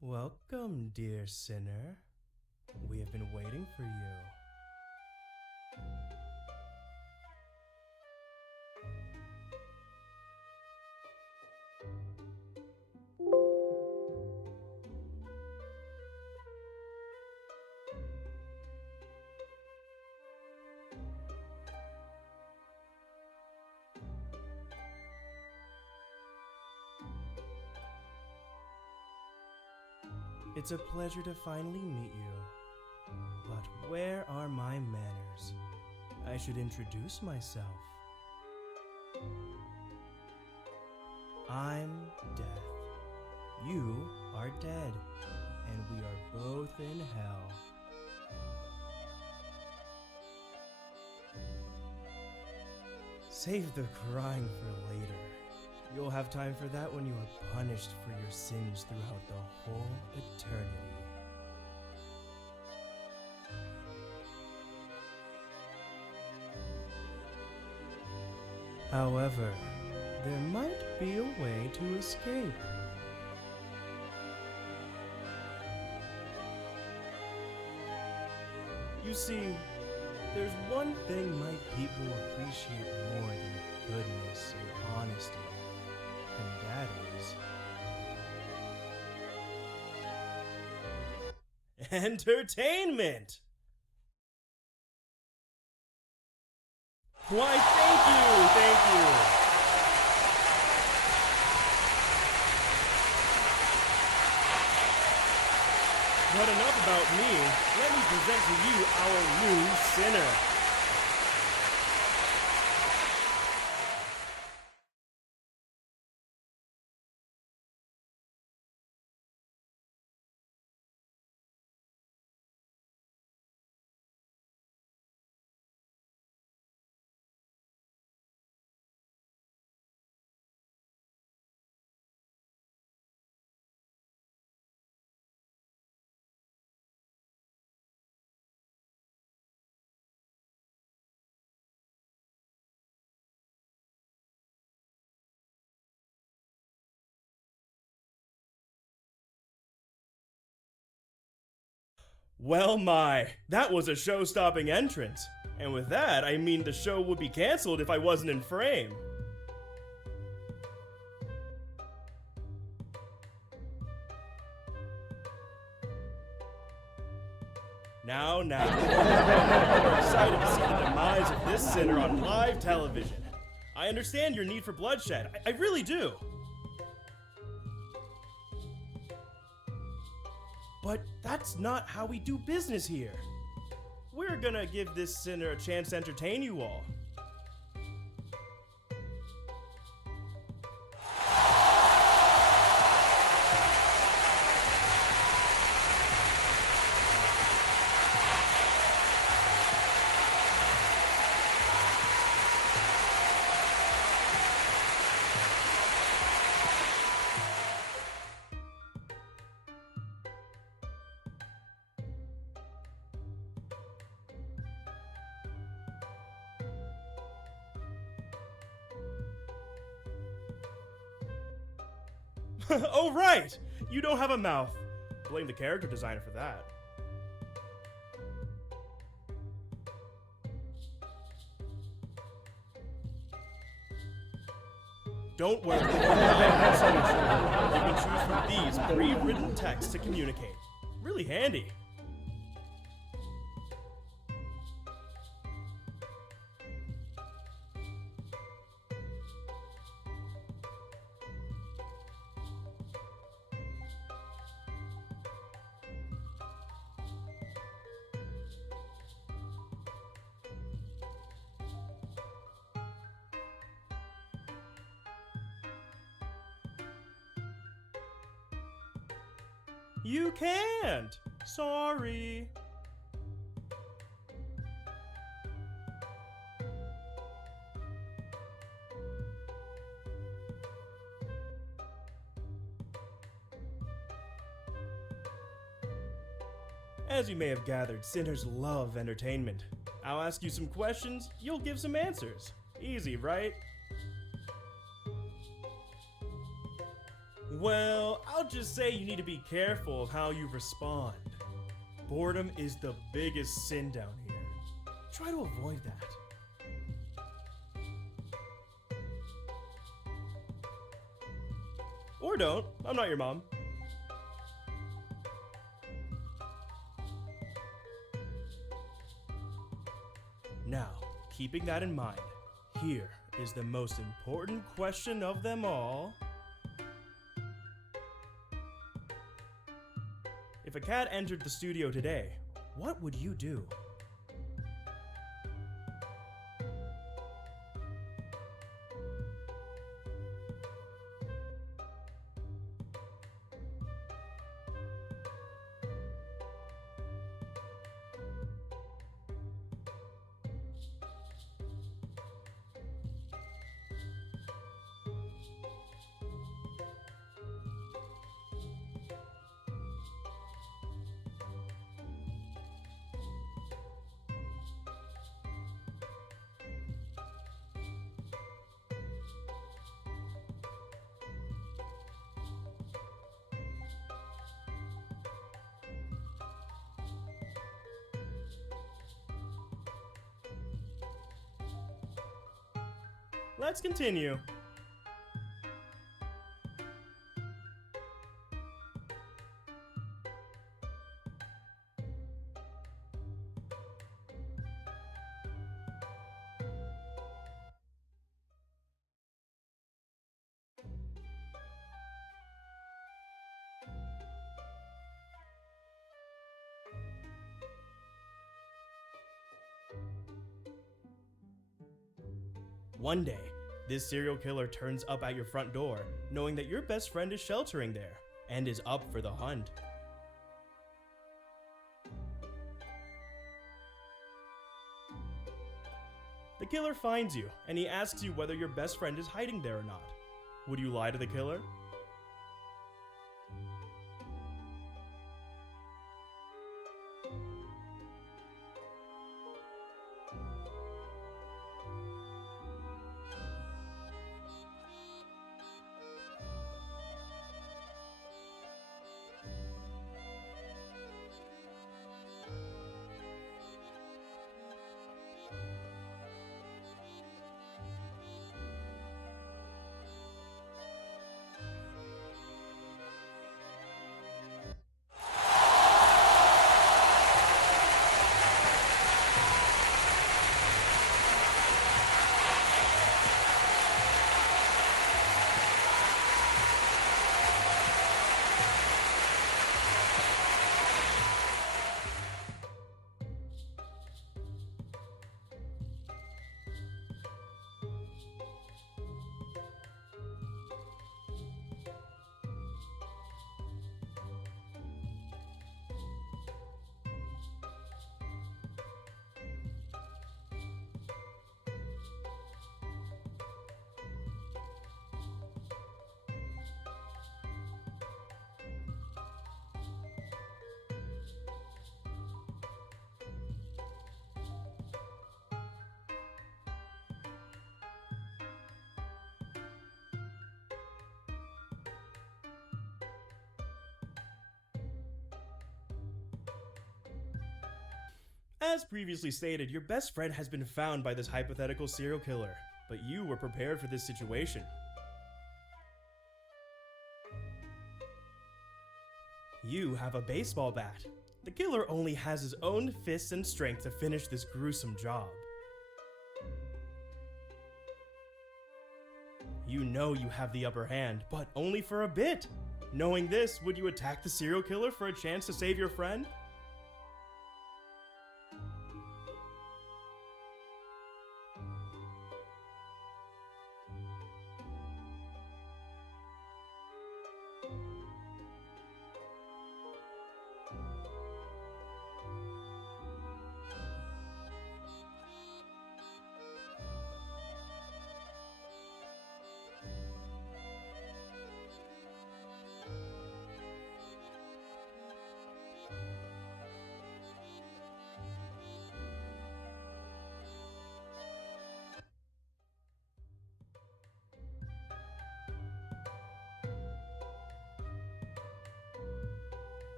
Welcome, dear sinner. We have been waiting for you. It's a pleasure to finally meet you. But where are my manners? I should introduce myself. I'm Death. You are dead, and we are both in hell. Save the crying for later. You'll have time for that when you are punished for your sins throughout the whole eternity. However, there might be a way to escape. You see, there's one thing my people appreciate more than goodness and honesty. And that is entertainment! Why, thank you! But enough about me. Let me present to you our new sinner. Well, that was a show-stopping entrance. And with that, I mean the show would be canceled if I wasn't in frame. Now, I'm excited to see the demise of this sinner on live television. I understand your need for bloodshed. I really do. But that's not how we do business here. We're gonna give this sinner a chance to entertain you all. Oh, right! You don't have a mouth. Blame the character designer for that. Don't worry. You can choose from these pre-written texts to communicate. Really handy. You can't! Sorry. As you may have gathered, sinners love entertainment. I'll ask you some questions, you'll give some answers. Easy, right? Well, I'll just say you need to be careful of how you respond. Boredom is the biggest sin down here. Try to avoid that. Or don't. I'm not your mom. Now, keeping that in mind, here is the most important question of them all. If a cat entered the studio today, what would you do? Let's continue. One day, this serial killer turns up at your front door, knowing that your best friend is sheltering there, and is up for the hunt. The killer finds you, and he asks you whether your best friend is hiding there or not. Would you lie to the killer? As previously stated, your best friend has been found by this hypothetical serial killer, but you were prepared for this situation. You have a baseball bat. The killer only has his own fists and strength to finish this gruesome job. You know you have the upper hand, but only for a bit. Knowing this, would you attack the serial killer for a chance to save your friend?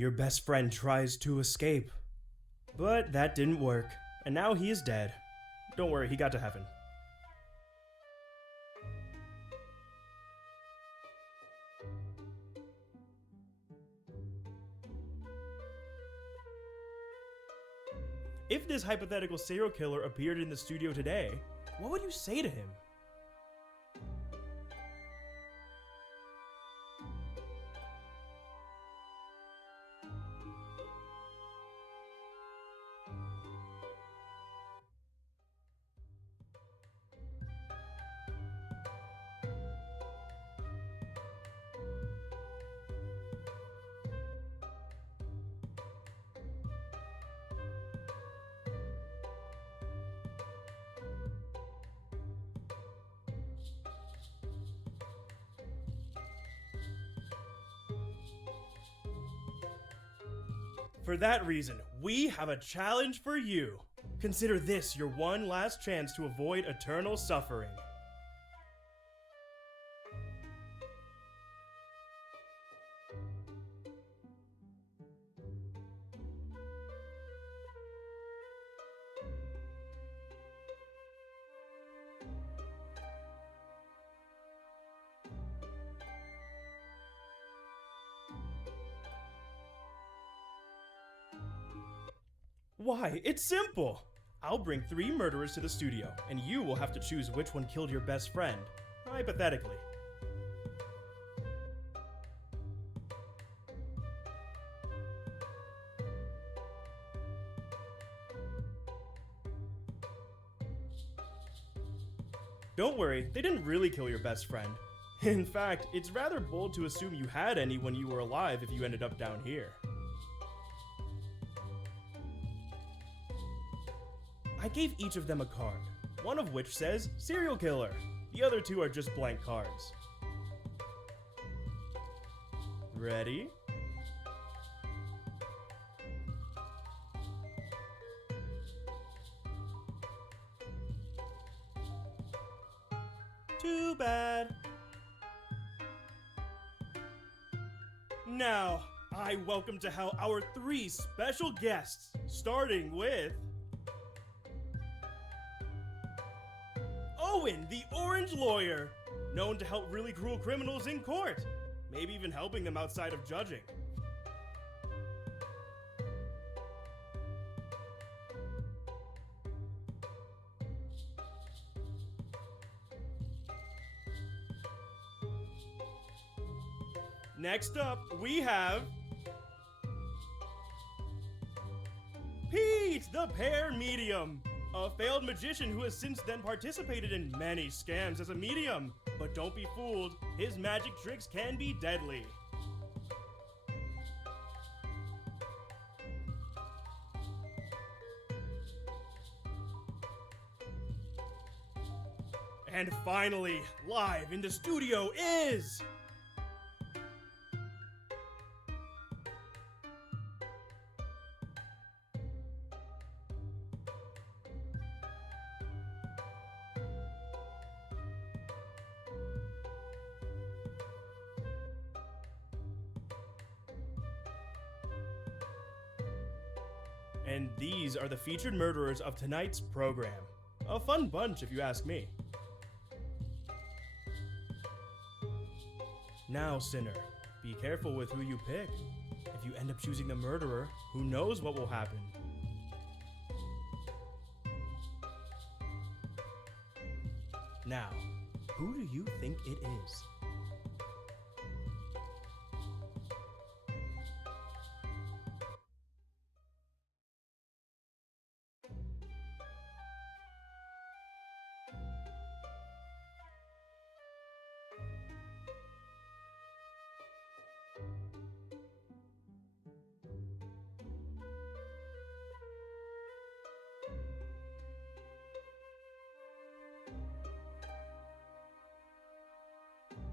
Your best friend tries to escape. But that didn't work, and now he is dead. Don't worry, he got to heaven. If this hypothetical serial killer appeared in the studio today, what would you say to him? For that reason, we have a challenge for you. Consider this your one last chance to avoid eternal suffering. Why, it's simple! I'll bring 3 murderers to the studio, and you will have to choose which one killed your best friend. Hypothetically. Don't worry, they didn't really kill your best friend. In fact, it's rather bold to assume you had any when you were alive if you ended up down here. I gave each of them a card, one of which says serial killer. The other 2 are just blank cards. Ready? Too bad. Now, I welcome to hell our 3 special guests, starting with Owen, the Orange Lawyer, known to help really cruel criminals in court, maybe even helping them outside of judging. Next up, we have Pete, the Pear Medium, a failed magician who has since then participated in many scams as a medium. But don't be fooled, his magic tricks can be deadly. And finally, live in the studio is and these are the featured murderers of tonight's program. A fun bunch, if you ask me. Now, sinner, be careful with who you pick. If you end up choosing the murderer, who knows what will happen? Now, who do you think it is?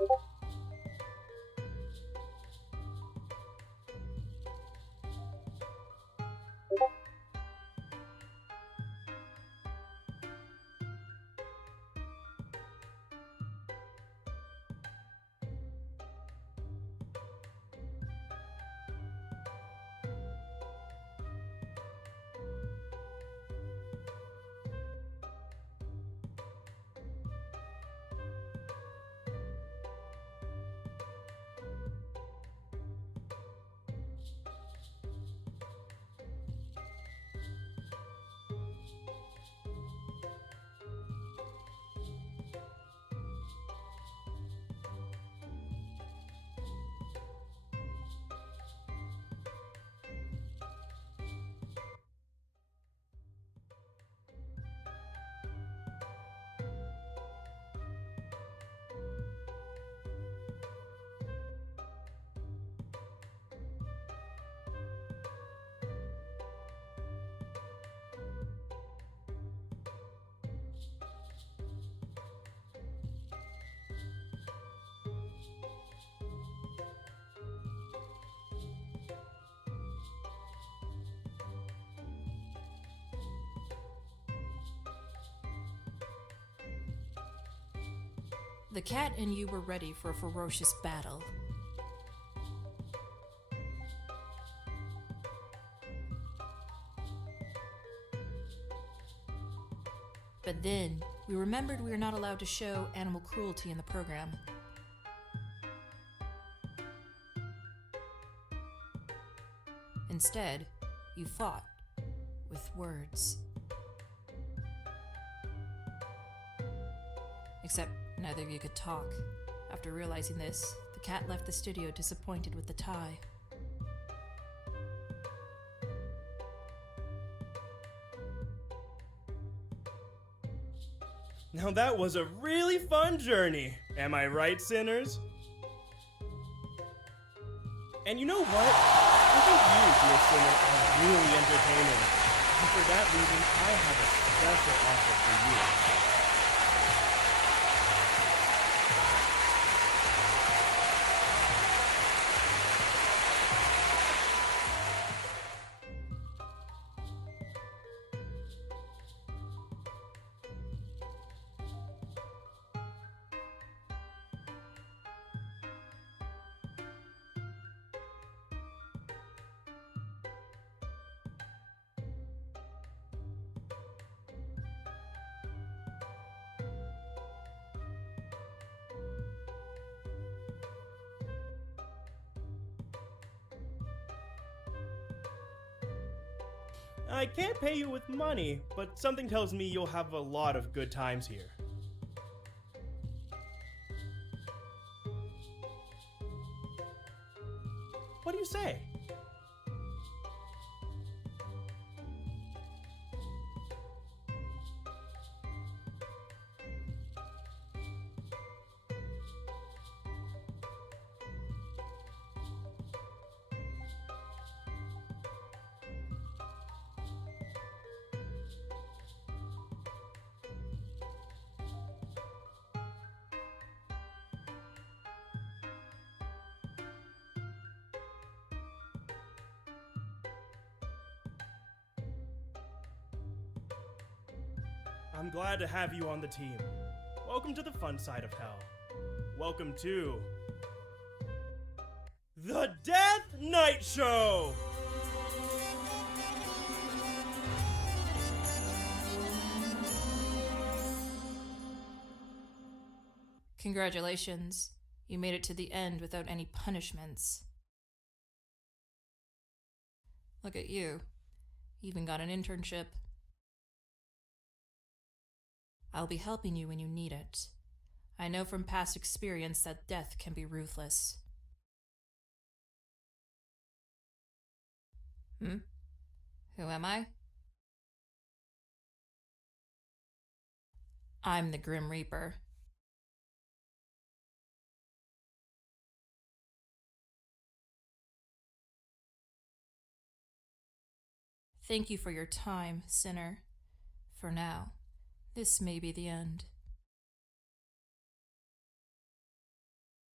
The cat and you were ready for a ferocious battle. But then, we remembered we were not allowed to show animal cruelty in the program. Instead, you fought with words. Except neither of you could talk. After realizing this, the cat left the studio disappointed with the tie. Now that was a really fun journey. Am I right, sinners? And you know what? I think you, dear sinner, are really entertaining. And for that reason, I have a special offer for you. I can't pay you with money, but something tells me you'll have a lot of good times here. What do you say? I'm glad to have you on the team. Welcome to the fun side of hell. Welcome to the Death Night Show! Congratulations. You made it to the end without any punishments. Look at you. You even got an internship. I'll be helping you when you need it. I know from past experience that death can be ruthless. Who am I? I'm the Grim Reaper. Thank you for your time, sinner. For now, this may be the end.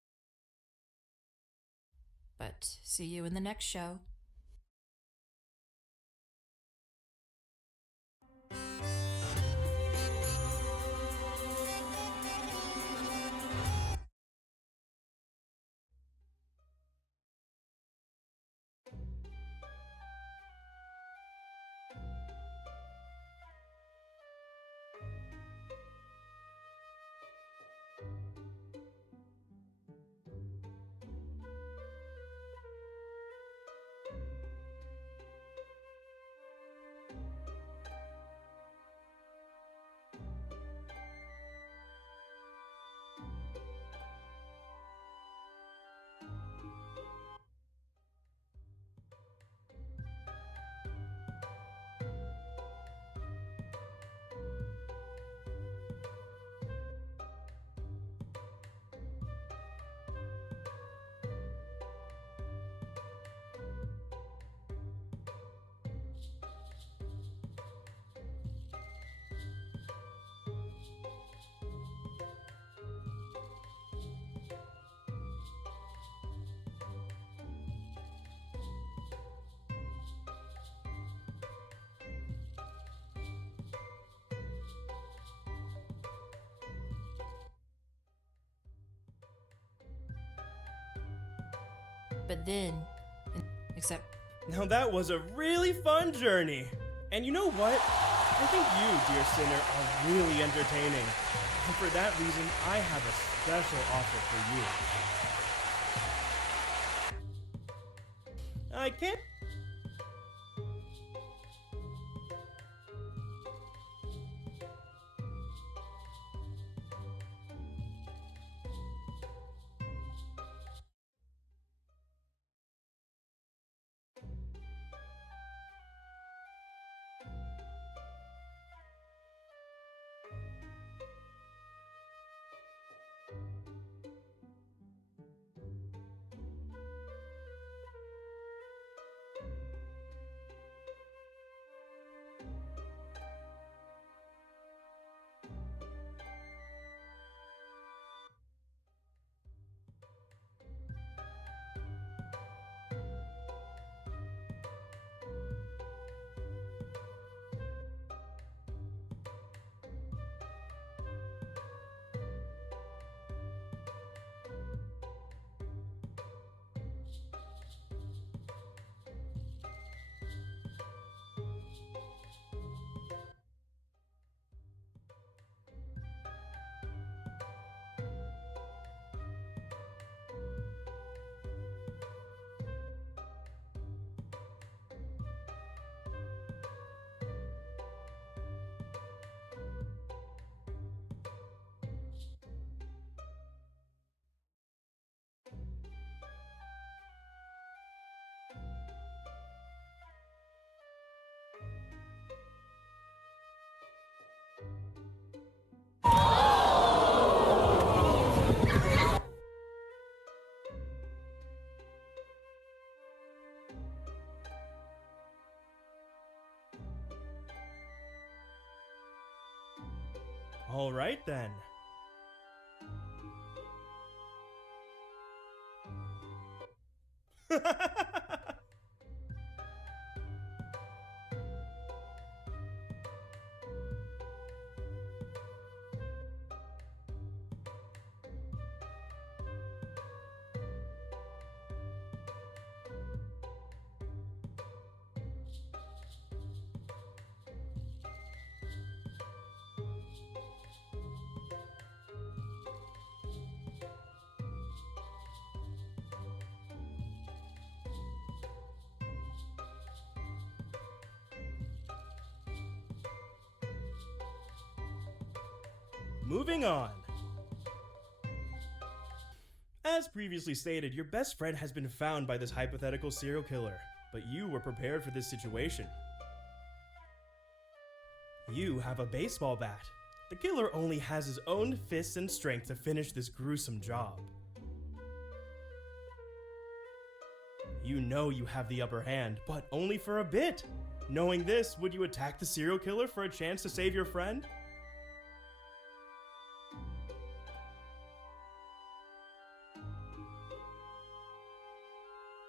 But see you in the next show. But then, except Now that was a really fun journey. And you know what? I think you, dear sinner, are really entertaining. And for that reason, I have a special offer for you. I can't... All right then. Moving on. As previously stated, your best friend has been found by this hypothetical serial killer, but you were prepared for this situation. You have a baseball bat. The killer only has his own fists and strength to finish this gruesome job. You know you have the upper hand, but only for a bit. Knowing this, would you attack the serial killer for a chance to save your friend?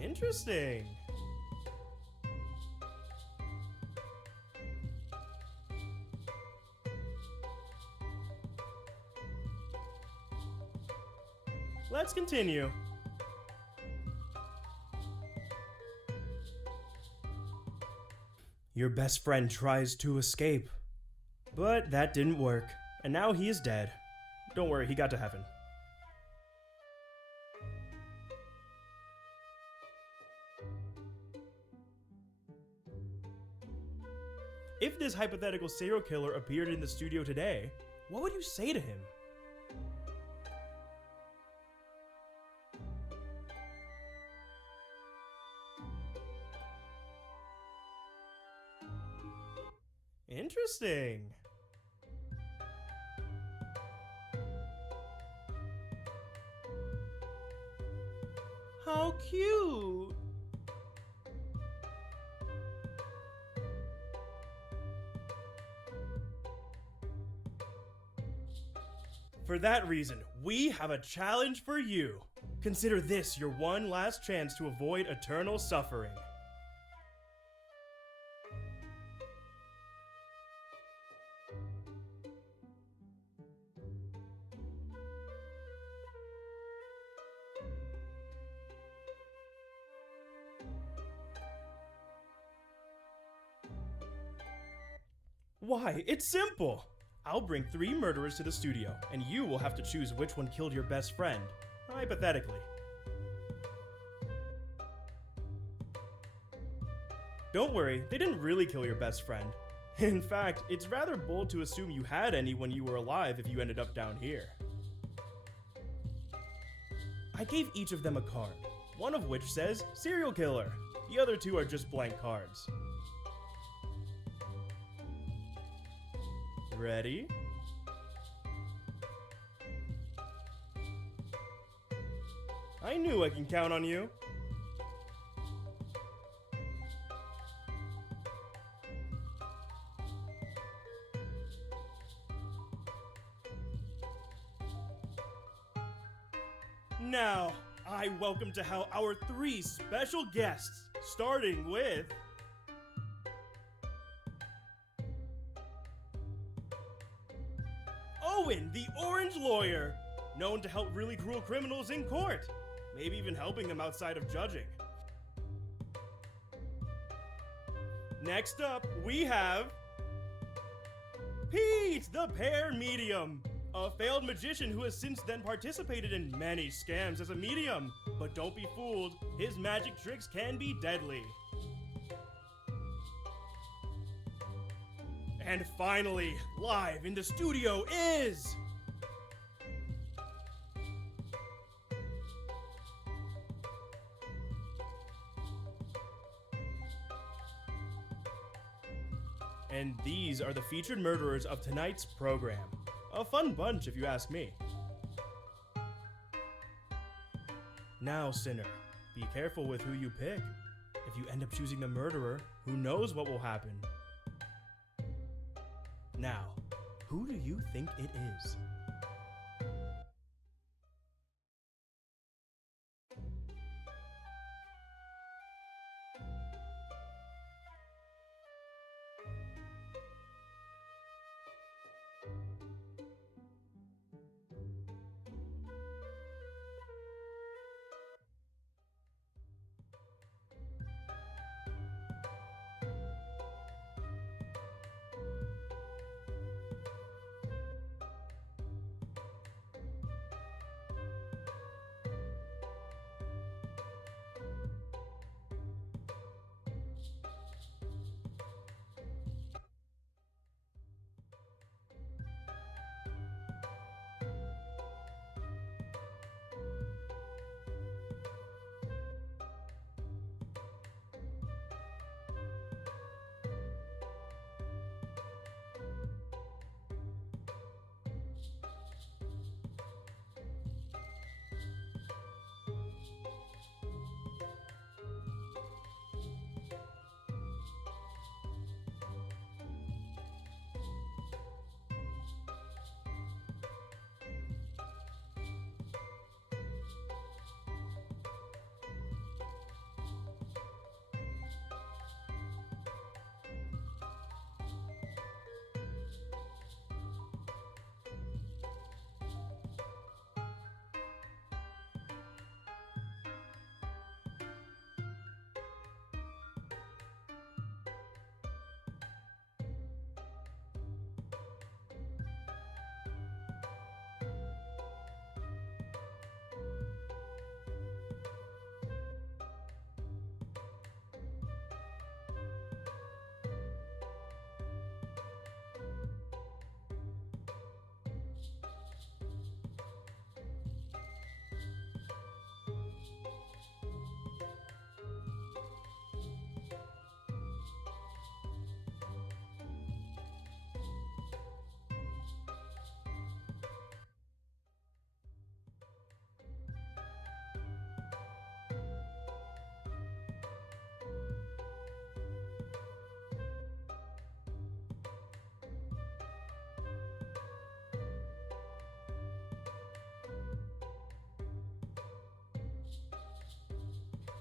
Interesting. Let's continue. Your best friend tries to escape, but that didn't work, and now he is dead. Don't worry, he got to heaven. If this hypothetical serial killer appeared in the studio today, what would you say to him? Interesting. How cute. For that reason, we have a challenge for you. Consider this your one last chance to avoid eternal suffering. Why, it's simple! I'll bring 3 murderers to the studio, and you will have to choose which one killed your best friend, hypothetically. Don't worry, they didn't really kill your best friend. In fact, it's rather bold to assume you had any when you were alive if you ended up down here. I gave each of them a card, one of which says serial killer. The other 2 are just blank cards. Ready? I knew I can count on you. Now, I welcome to hell our 3 special guests, starting with Owen, the Orange Lawyer, known to help really cruel criminals in court, maybe even helping them outside of judging. Next up, we have Pete, the Pear Medium, a failed magician who has since then participated in many scams as a medium. But don't be fooled, his magic tricks can be deadly. And finally, live in the studio is... And these are the featured murderers of tonight's program. A fun bunch, if you ask me. Now, sinner, be careful with who you pick. If you end up choosing the murderer, who knows what will happen? Now, who do you think it is?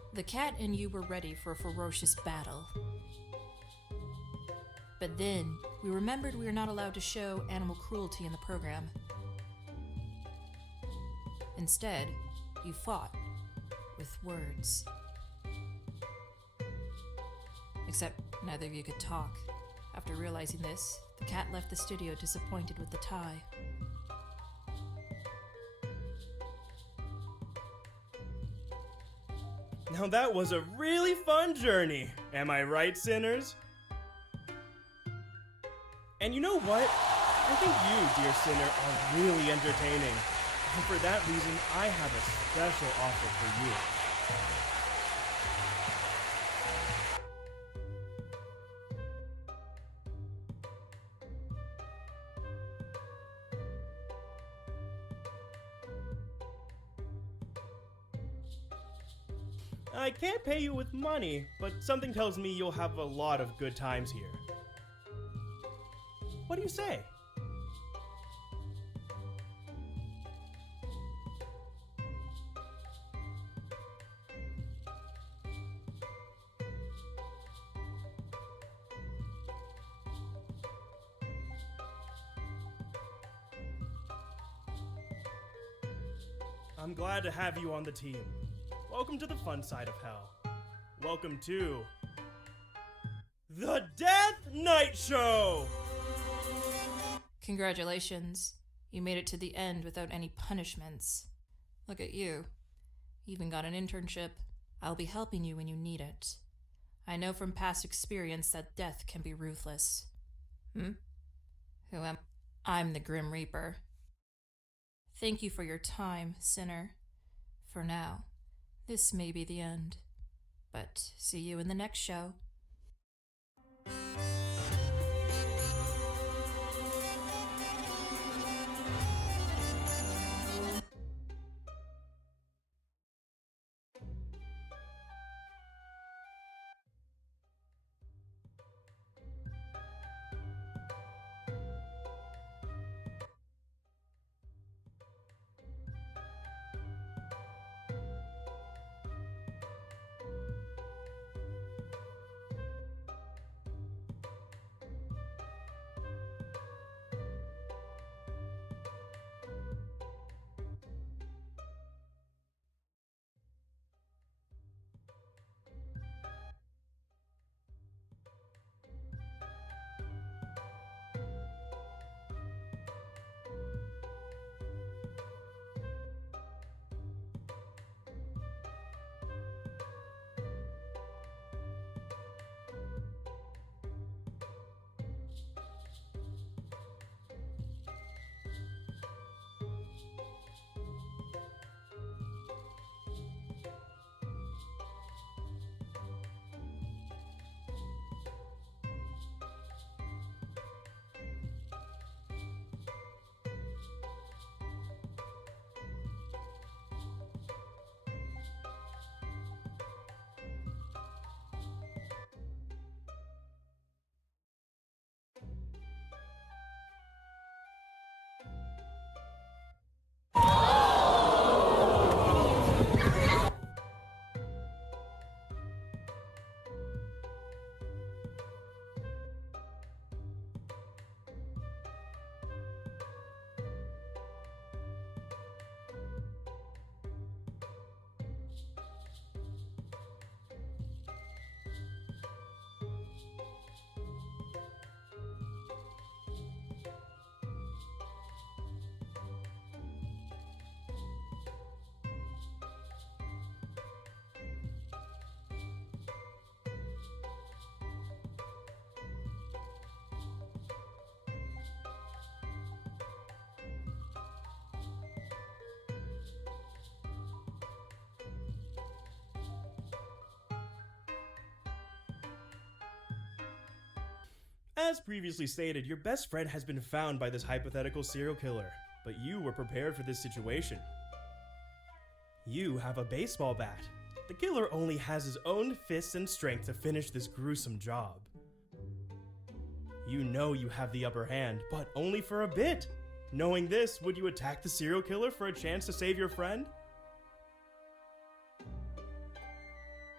The cat and you were ready for a ferocious battle. But then, we remembered we are not allowed to show animal cruelty in the program. Instead, you fought with words. Except neither of you could talk. After realizing this, the cat left the studio disappointed with the tie. Now that was a really fun journey. Am I right, sinners? And you know what? I think you, dear sinner, are really entertaining. And for that reason, I have a special offer for you. I can't pay you with money, but something tells me you'll have a lot of good times here. What do you say? I'm glad to have you on the team. Welcome to the fun side of hell. Welcome to the Death Night Show! Congratulations. You made it to the end without any punishments. Look at you. You even got an internship. I'll be helping you when you need it. I know from past experience that death can be ruthless. Who am I? I'm the Grim Reaper. Thank you for your time, sinner. For now, this may be the end. But see you in the next show. As previously stated, your best friend has been found by this hypothetical serial killer, but you were prepared for this situation. You have a baseball bat. The killer only has his own fists and strength to finish this gruesome job. You know you have the upper hand, but only for a bit. Knowing this, would you attack the serial killer for a chance to save your friend?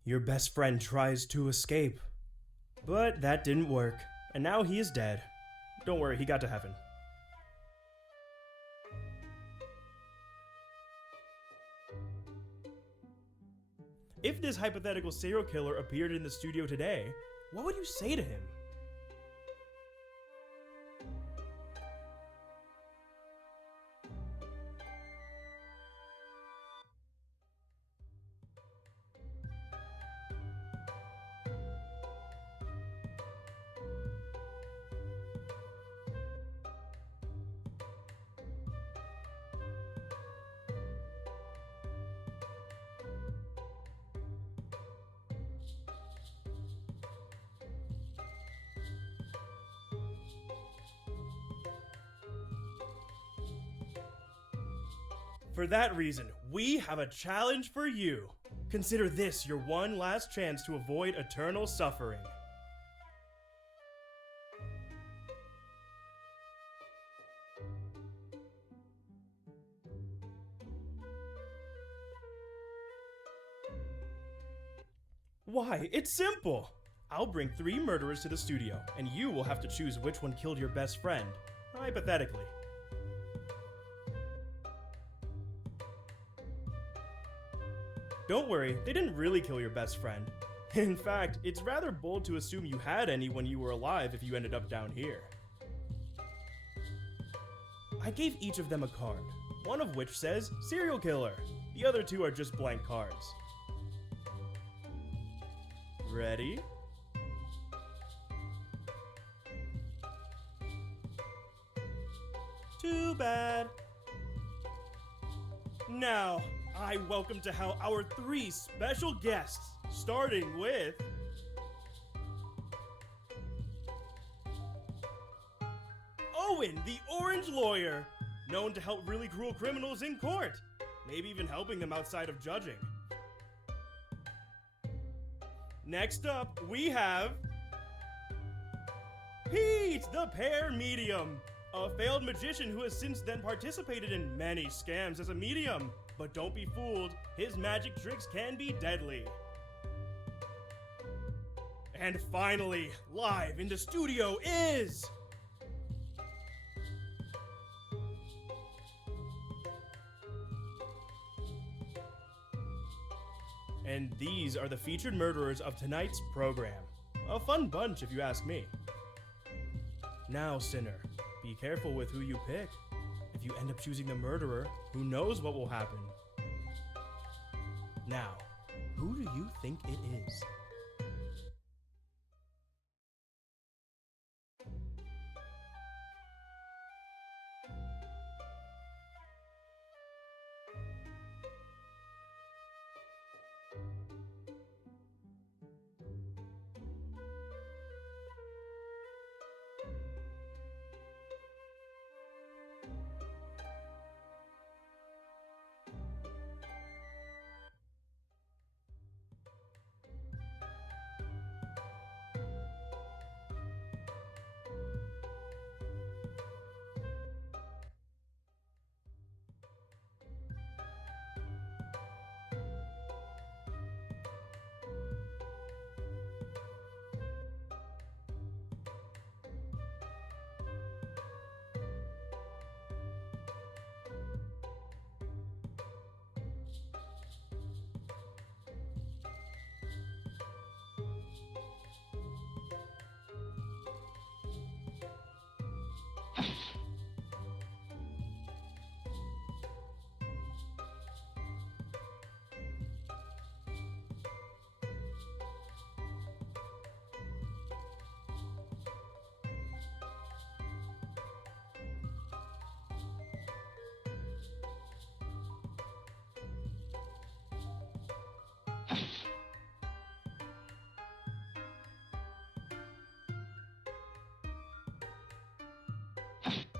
Your best friend tries to escape. But that didn't work, and now he is dead. Don't worry, he got to heaven. If this hypothetical serial killer appeared in the studio today, what would you say to him? For that reason, we have a challenge for you. Consider this your one last chance to avoid eternal suffering. Why, it's simple! I'll bring 3 murderers to the studio, and you will have to choose which one killed your best friend, hypothetically. Don't worry, they didn't really kill your best friend. In fact, it's rather bold to assume you had any when you were alive if you ended up down here. I gave each of them a card, one of which says serial killer. The other 2 are just blank cards. Ready? Too bad. Now, I welcome to how our 3 special guests, starting with Owen, the Orange Lawyer, known to help really cruel criminals in court, maybe even helping them outside of judging. Next up, we have Pete, the Pear Medium, a failed magician who has since then participated in many scams as a medium. But don't be fooled, his magic tricks can be deadly. And finally, live in the studio is... And these are the featured murderers of tonight's program. A fun bunch if you ask me. Now, sinner, be careful with who you pick. If you end up choosing the murderer, who knows what will happen? Now, who do you think it is?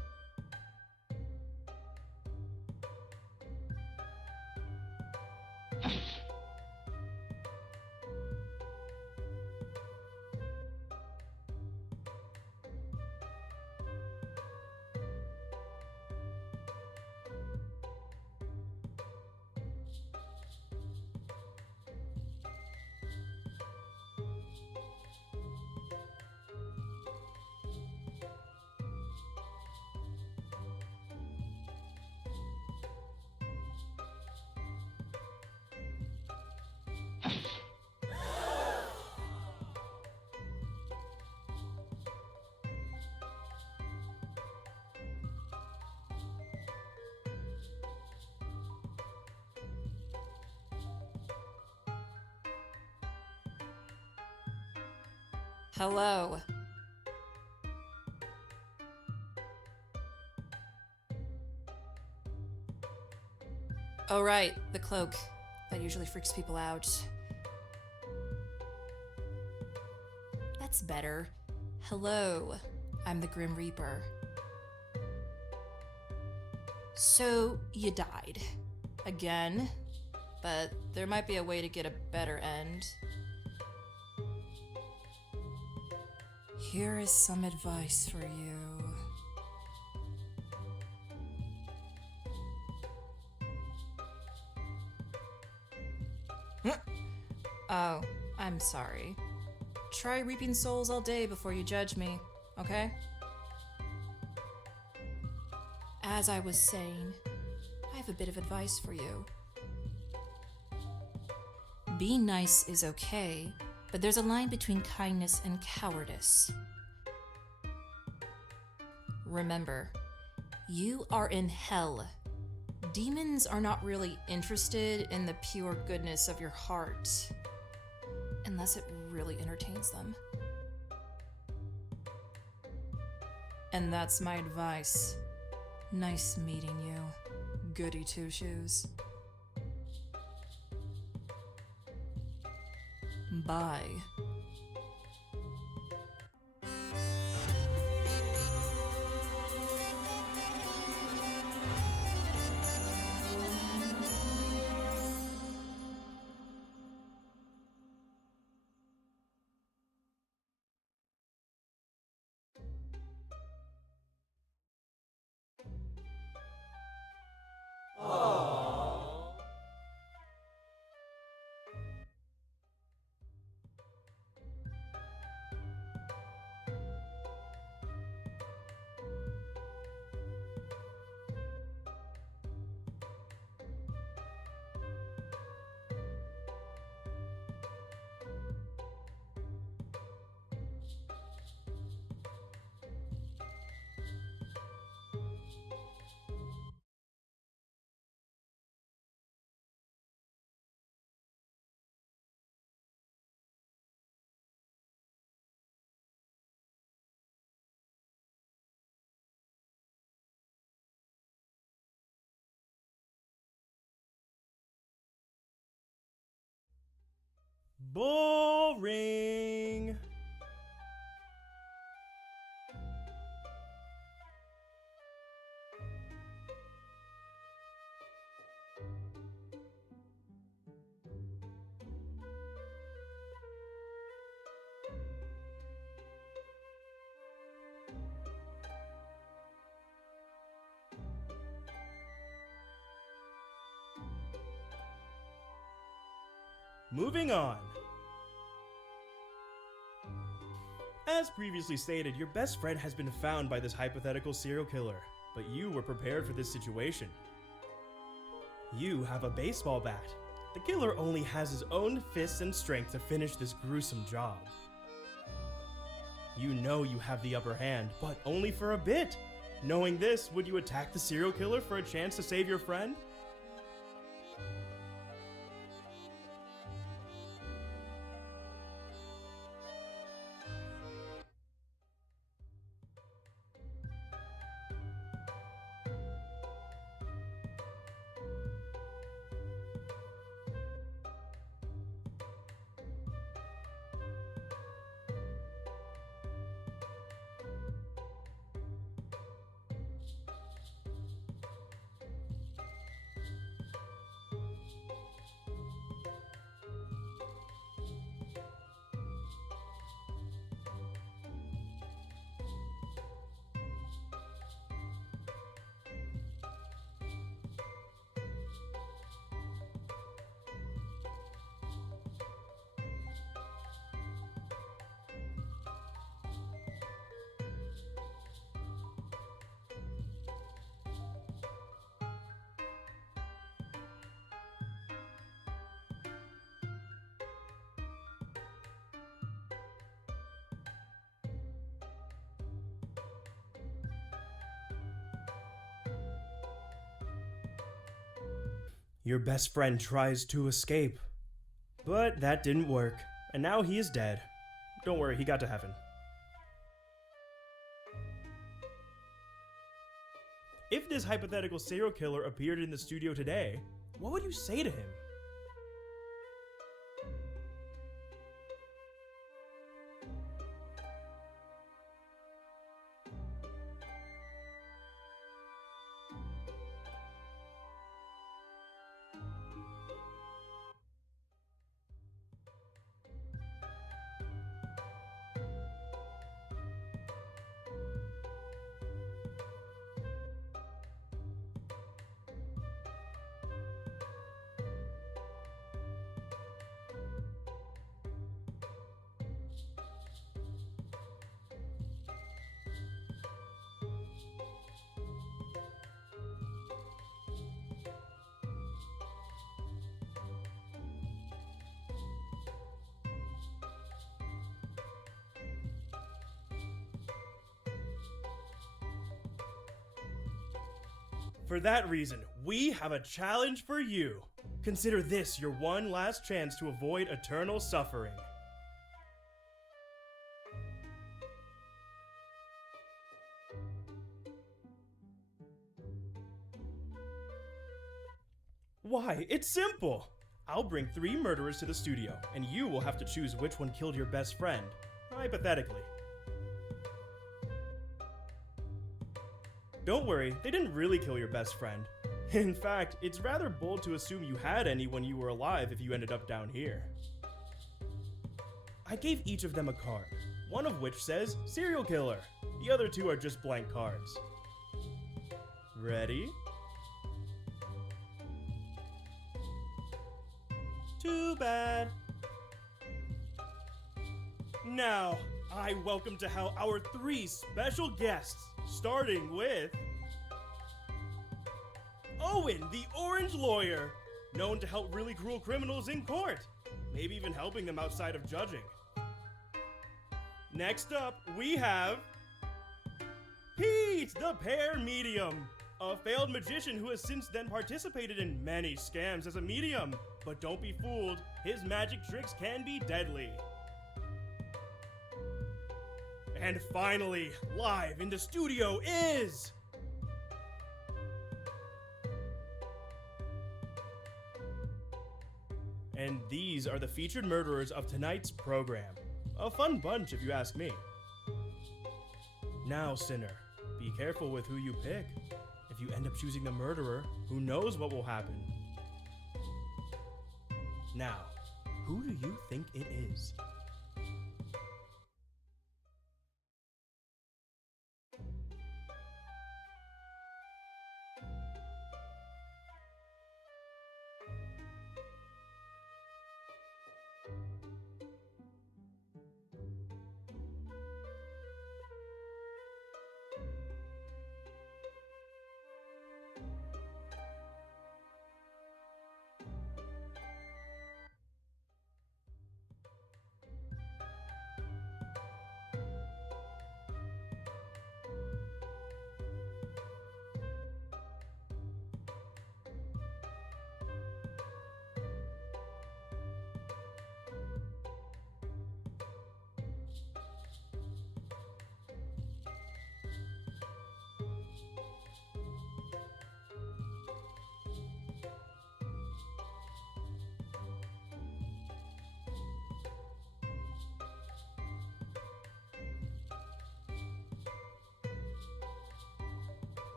Hello. Oh, right, the cloak. That usually freaks people out. That's better. Hello, I'm the Grim Reaper. So, you died. Again. But there might be a way to get a better end. Here is some advice for you. Oh, I'm sorry. Try reaping souls all day before you judge me, okay? As I was saying, I have a bit of advice for you. Being nice is okay, but there's a line between kindness and cowardice. Remember, you are in hell. Demons are not really interested in the pure goodness of your heart, unless it really entertains them. And that's my advice. Nice meeting you, goody two-shoes. Bye. Boring. Moving on. As previously stated, your best friend has been found by this hypothetical serial killer, but you were prepared for this situation. You have a baseball bat. The killer only has his own fists and strength to finish this gruesome job. You know you have the upper hand, but only for a bit. Knowing this, would you attack the serial killer for a chance to save your friend? Your best friend tries to escape, but that didn't work, and now he is dead. Don't worry, he got to heaven. If this hypothetical serial killer appeared in the studio today, what would you say to him? For that reason, we have a challenge for you. Consider this your one last chance to avoid eternal suffering. Why, it's simple! I'll bring 3 murderers to the studio, and you will have to choose which one killed your best friend, hypothetically. Don't worry, they didn't really kill your best friend. In fact, it's rather bold to assume you had any when you were alive if you ended up down here. I gave each of them a card, one of which says serial killer. The other 2 are just blank cards. Ready? Too bad. Now, I welcome to hell our 3 special guests, starting with Owen, the Orange Lawyer, known to help really cruel criminals in court, maybe even helping them outside of judging. Next up, we have Pete, the Pear Medium, a failed magician who has since then participated in many scams as a medium. But don't be fooled, his magic tricks can be deadly. And finally, live in the studio is... And these are the featured murderers of tonight's program. A fun bunch if you ask me. Now, sinner, be careful with who you pick. If you end up choosing the murderer, who knows what will happen? Now, who do you think it is?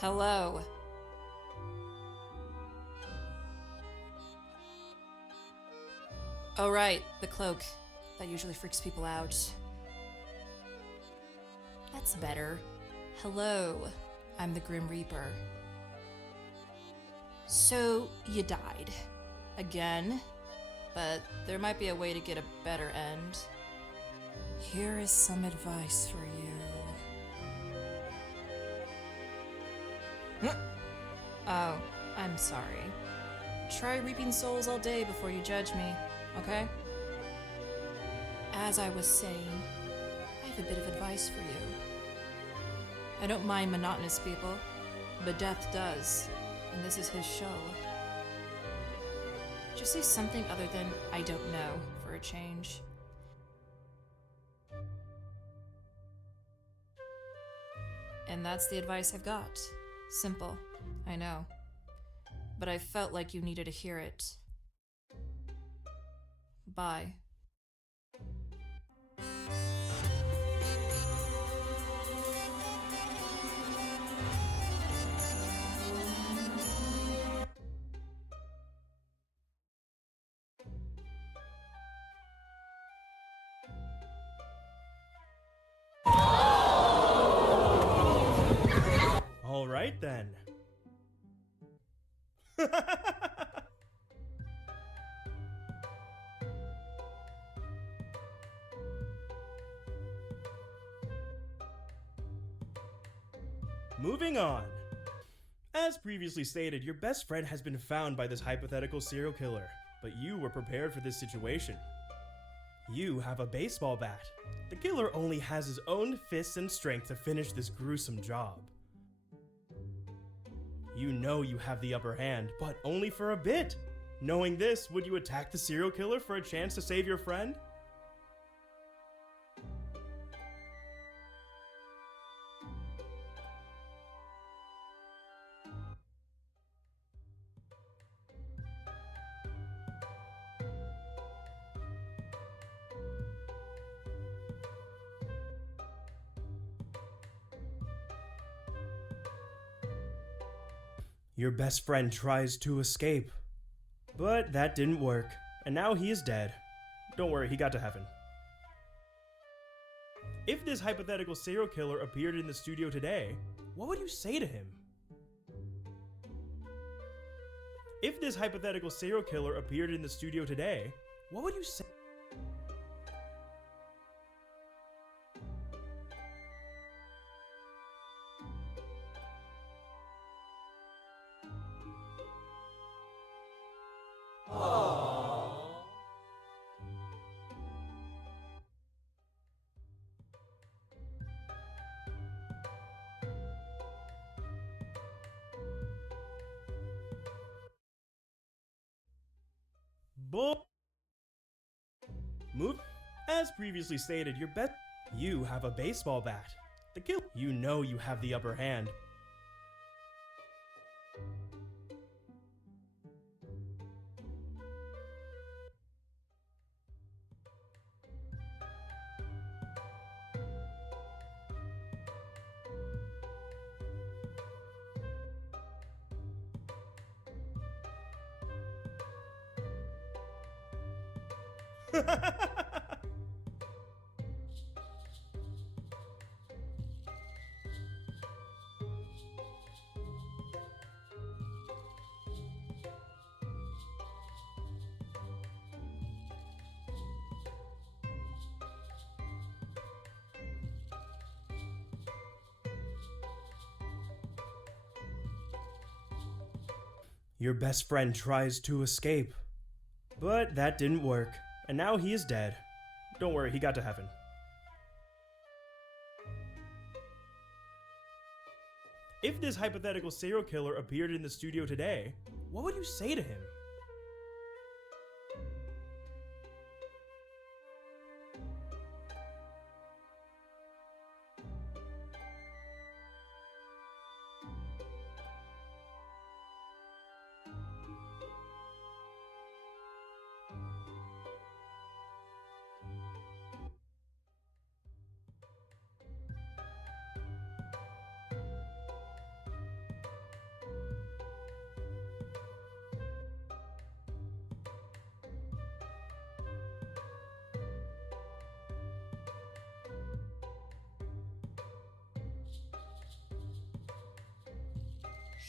Hello. Oh, right, the cloak. That usually freaks people out. That's better. Hello, I'm the Grim Reaper. So, you died. Again? But there might be a way to get a better end. Here is some advice for you. Oh, I'm sorry. Try reaping souls all day before you judge me, okay? As I was saying, I have a bit of advice for you. I don't mind monotonous people, but Death does, and this is his show. Just say something other than "I don't know" for a change. And that's the advice I've got. Simple, I know. But I felt like you needed to hear it. Bye. All right then. Moving on. As previously stated, your best friend has been found by this hypothetical serial killer, but you were prepared for this situation. You have a baseball bat. The killer only has his own fists and strength to finish this gruesome job. You know you have the upper hand, but only for a bit. Knowing this, would you attack the serial killer for a chance to save your friend? Your best friend tries to escape, but that didn't work, and now he is dead. Don't worry, he got to heaven. If this hypothetical serial killer appeared in the studio today, what would you say to him? If this hypothetical serial killer appeared in the studio today, what would you say? Move. As previously stated, you have a baseball bat. The kill. You know you have the upper hand. Your best friend tries to escape, but that didn't work, and now he is dead. Don't worry, he got to heaven. If this hypothetical serial killer appeared in the studio today, what would you say to him?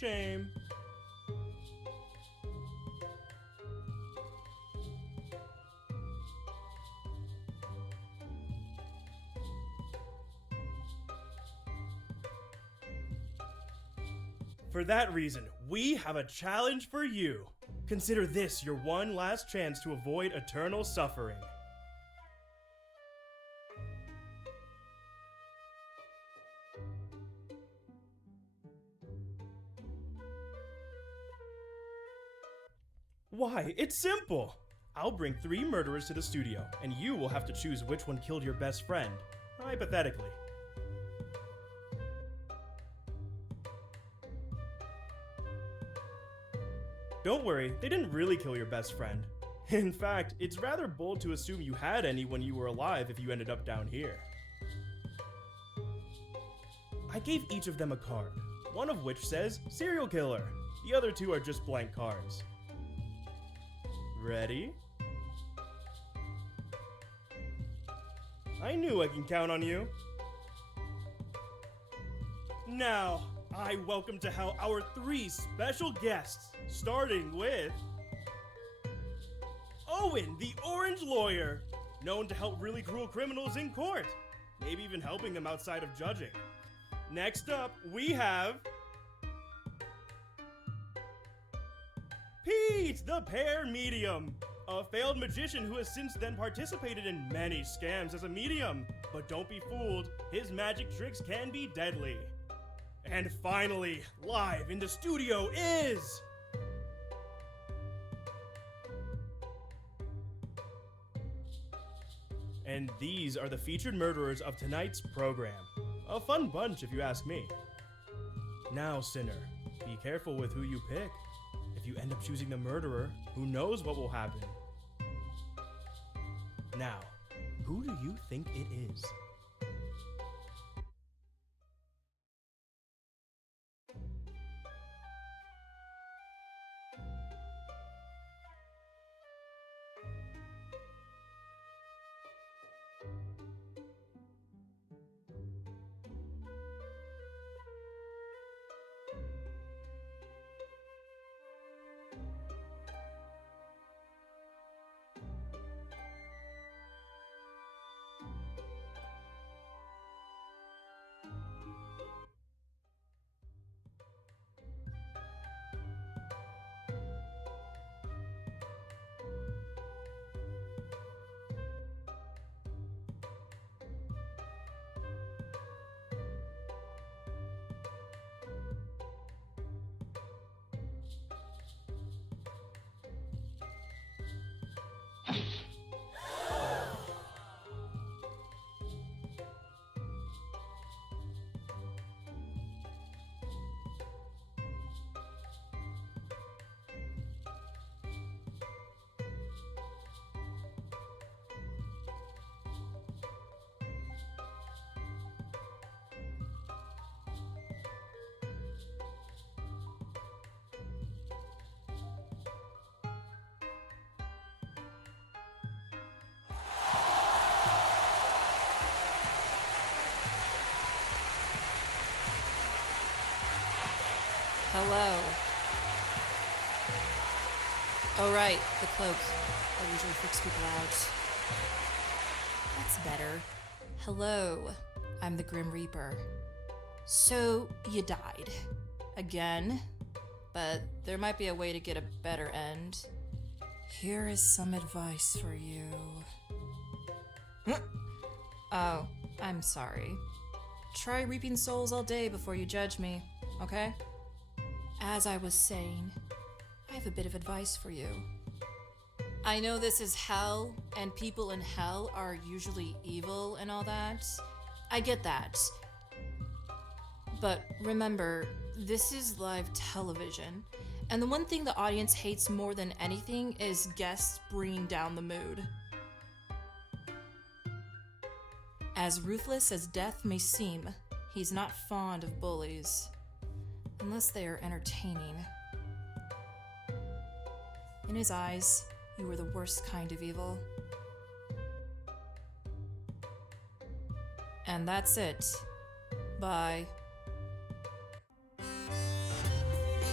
Shame. For that reason, we have a challenge for you. Consider this your one last chance to avoid eternal suffering. Why, it's simple! I'll bring 3 murderers to the studio, and you will have to choose which one killed your best friend, hypothetically. Don't worry, they didn't really kill your best friend. In fact, it's rather bold to assume you had any when you were alive if you ended up down here. I gave each of them a card, one of which says serial killer. The other 2 are just blank cards. Ready? I knew I can count on you. Now, I welcome to hell our 3 special guests, starting with Owen, the Orange Lawyer, known to help really cruel criminals in court, maybe even helping them outside of judging. Next up, we have Pete, the Pear Medium, a failed magician who has since then participated in many scams as a medium. But don't be fooled, his magic tricks can be deadly. And finally, live in the studio is... And these are the featured murderers of tonight's program. A fun bunch, if you ask me. Now, sinner, be careful with who you pick. If you end up choosing the murderer, who knows what will happen? Now, who do you think it is? Hello. Oh, right, the cloak. That usually freaks people out. That's better. Hello, I'm the Grim Reaper. So, you died. Again. But there might be a way to get a better end. Here is some advice for you. Oh, I'm sorry. Try reaping souls all day before you judge me, okay? As I was saying, I have a bit of advice for you. I know this is hell, and people in hell are usually evil and all that. I get that. But remember, this is live television, and the one thing the audience hates more than anything is guests bringing down the mood. As ruthless as death may seem, he's not fond of bullies. Unless they are entertaining. In his eyes, you were the worst kind of evil. And that's it. Bye.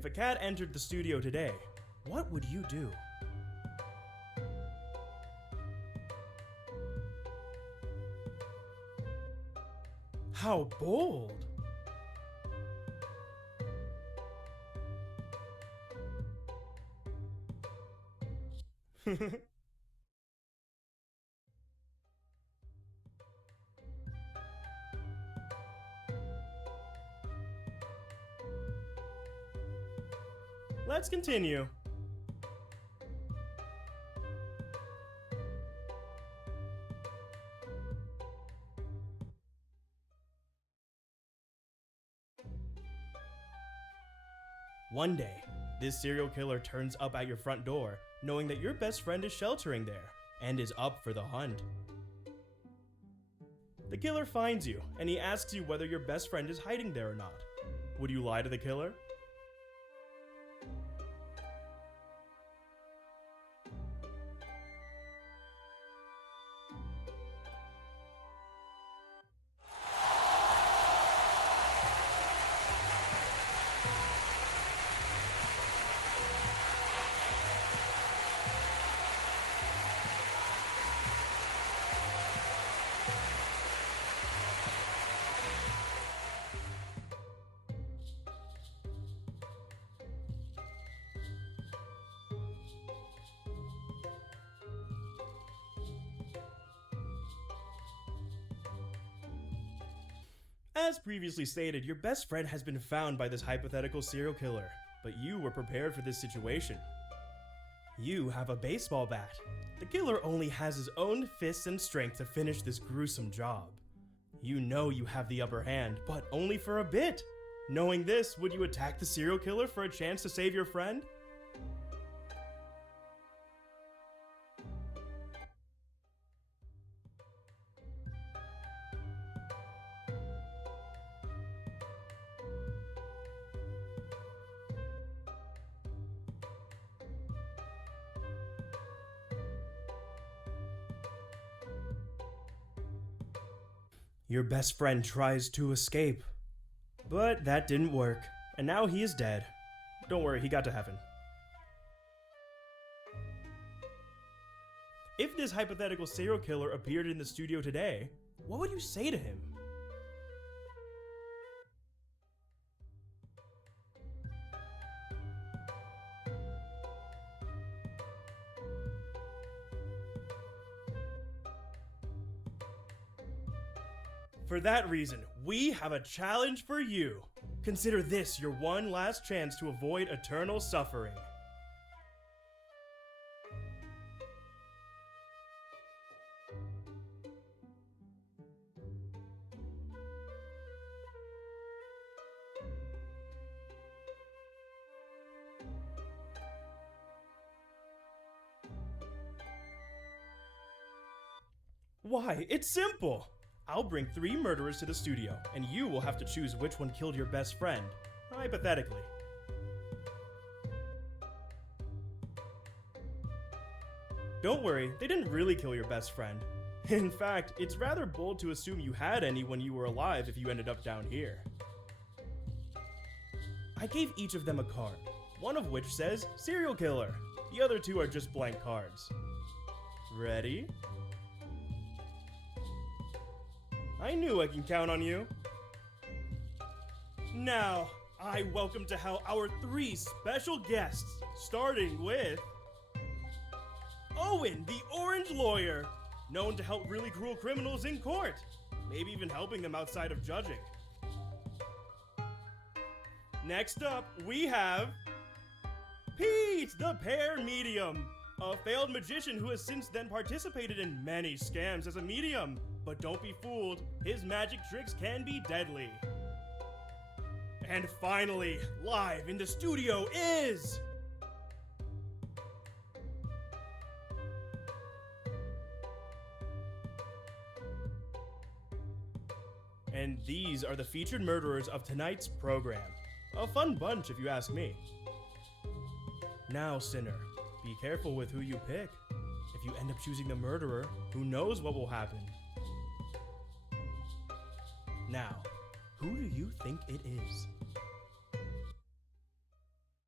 If a cat entered the studio today, what would you do? How bold! Let's continue. One day, this serial killer turns up at your front door, knowing that your best friend is sheltering there and is up for the hunt. The killer finds you, and he asks you whether your best friend is hiding there or not. Would you lie to the killer? As previously stated, your best friend has been found by this hypothetical serial killer, but you were prepared for this situation. You have a baseball bat. The killer only has his own fists and strength to finish this gruesome job. You know you have the upper hand, but only for a bit. Knowing this, would you attack the serial killer for a chance to save your friend? Your best friend tries to escape, but that didn't work, and now he is dead. Don't worry, he got to heaven. If this hypothetical serial killer appeared in the studio today, what would you say to him? For that reason, we have a challenge for you. Consider this your one last chance to avoid eternal suffering. Why, it's simple! I'll bring 3 murderers to the studio, and you will have to choose which one killed your best friend, hypothetically. Don't worry, they didn't really kill your best friend. In fact, it's rather bold to assume you had any when you were alive if you ended up down here. I gave each of them a card, one of which says serial killer. The other 2 are just blank cards. Ready? I knew I can count on you. Now, I welcome to hell our 3 special guests, starting with Owen, the Orange Lawyer, known to help really cruel criminals in court, maybe even helping them outside of judging. Next up, we have Pete, the Pear Medium, a failed magician who has since then participated in many scams as a medium. But don't be fooled, his magic tricks can be deadly. And finally, live in the studio is... And these are the featured murderers of tonight's program. A fun bunch if you ask me. Now, sinner, be careful with who you pick. If you end up choosing the murderer, who knows what will happen? Now, who do you think it is?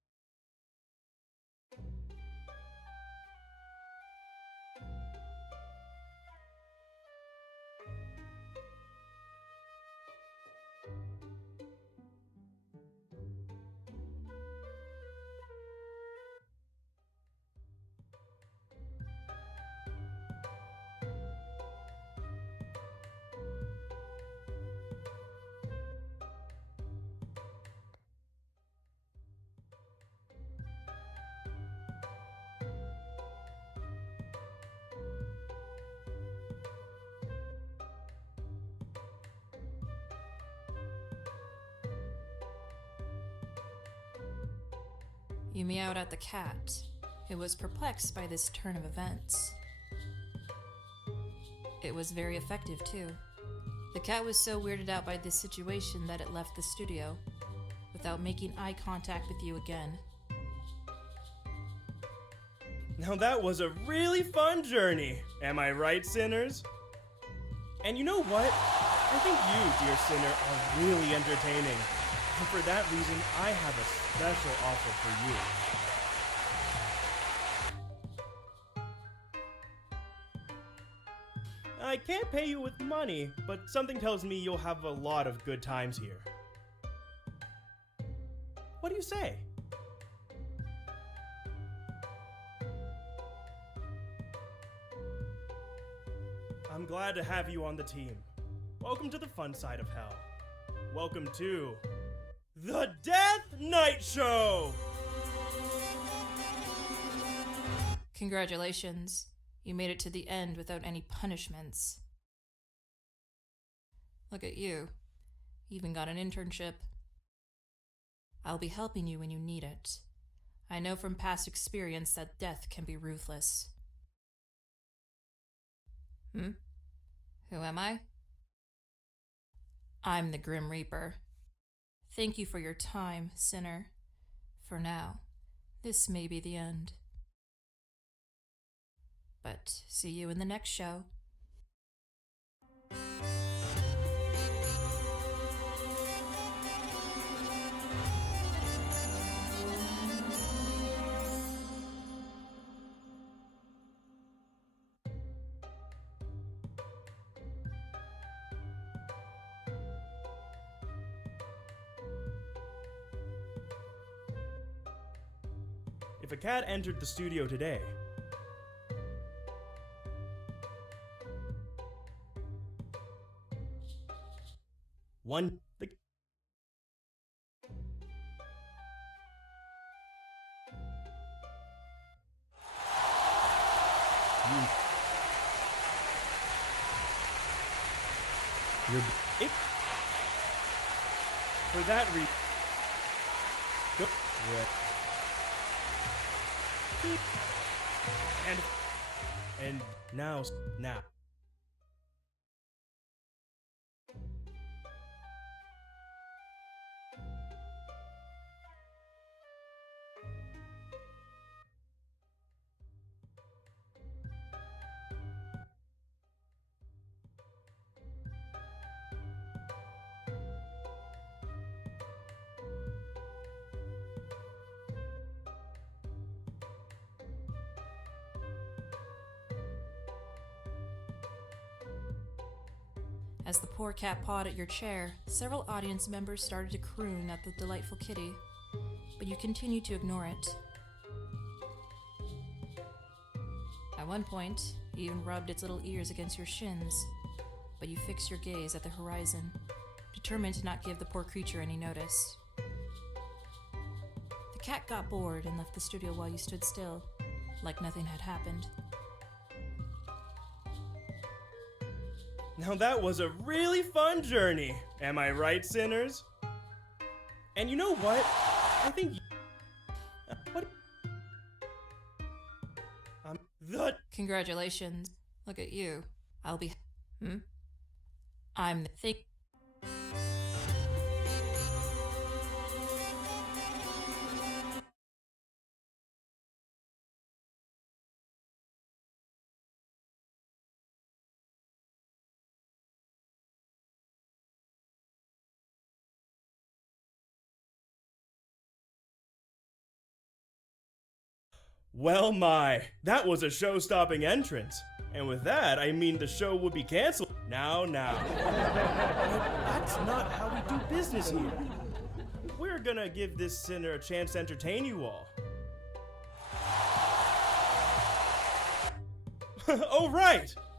You meowed at the cat. It was perplexed by this turn of events. It was very effective, too. The cat was so weirded out by this situation that it left the studio, without making eye contact with you again. Now that was a really fun journey. Am I right, sinners? And you know what? I think you, dear sinner, are really entertaining. And for that reason, I have a special offer for you. I can't pay you with money, but something tells me you'll have a lot of good times here. What do you say? I'm glad to have you on the team. Welcome to the fun side of hell. Welcome to the Death Night Show! Congratulations. You made it to the end without any punishments. Look at you. You even got an internship. I'll be helping you when you need it. I know from past experience that death can be ruthless. Who am I? I'm the Grim Reaper. Thank you for your time, sinner. For now, this may be the end. But see you in the next show. If a cat entered the studio today, for that reason, go and now. As the poor cat pawed at your chair, several audience members started to croon at the delightful kitty, but you continued to ignore it. At one point, you even rubbed its little ears against your shins, but you fixed your gaze at the horizon, determined to not give the poor creature any notice. The cat got bored and left the studio while you stood still, like nothing had happened. Now that was a really fun journey. Am I right, sinners? And you know what? I think what? Congratulations. Look at you. I'll be I'm the thing. Well, that was a show-stopping entrance. And with that, I mean the show would be canceled. Now. That's not how we do business here. We're gonna give this sinner a chance to entertain you all. Oh, right!